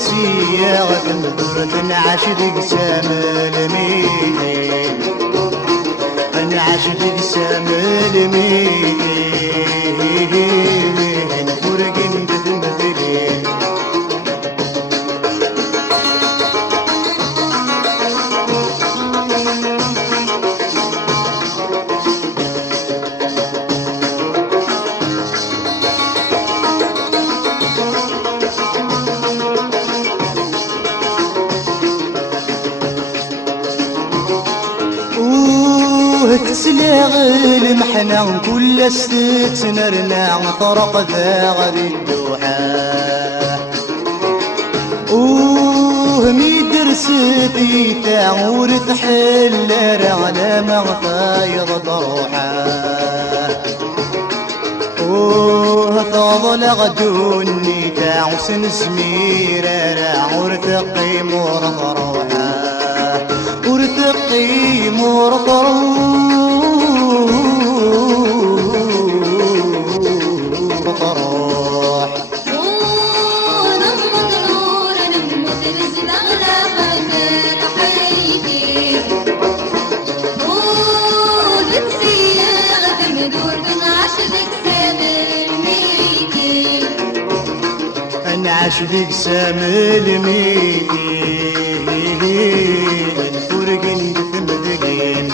سياغة مدورة نعاش ديك سامل ميدين نعاش ديك سامل ميدين فرقن بتمثلين تسلاغ المحنة كل استتمرنا طرق ذا غادي الدوحة ميدر ستيتا ورتحل على مغفايض ضروحة تظل غدوني تعوسن سميرة ورتقي مور ضروحة ورتقي مور ضروحة نعاش ديك سامل ميدين فرقن بثمدلين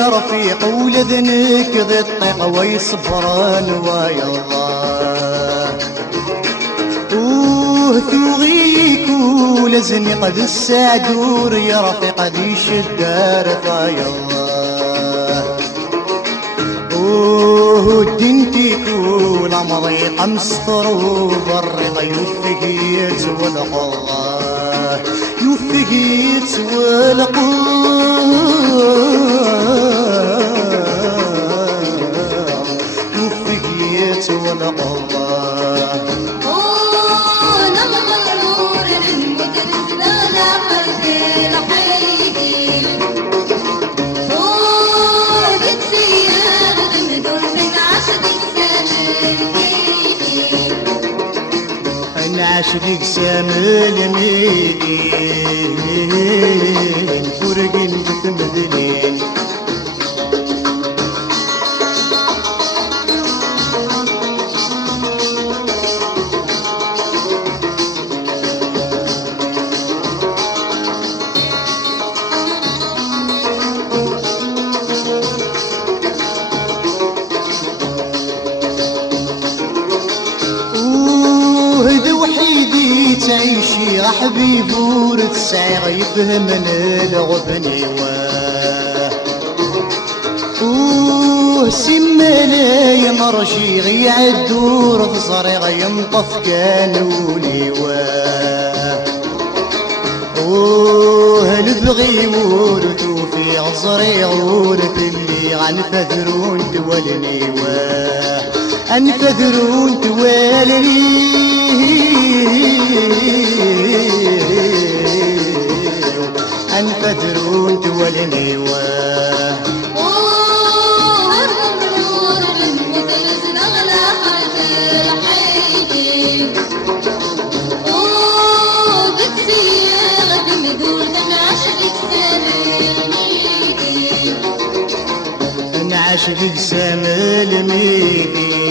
يا رفيق ولذنك ذي الطيق ويصبران ويا الله ثوغيك ولزني قد السعدور يا رفيق ذي شدار يا الله دنتيك والامر قمصطر وبالرضا يوفقيت والله يوفقيت يوفقيت والله نغمر المدرس لا قلب الحقيقي قد سيارة مدور من عشق السامل عاشقك سامل ميدين فرقن بتمثلين تعيشي يا حبيب ورتسعي غيبه من الغبني سمالي مرشي غي عالدور تصري غينطف كانولي البغي ورثو في عصري ورث اللي عنفذرون تولني عنفذرون تولني أنفذرون تولني عاشقك سامل ميدين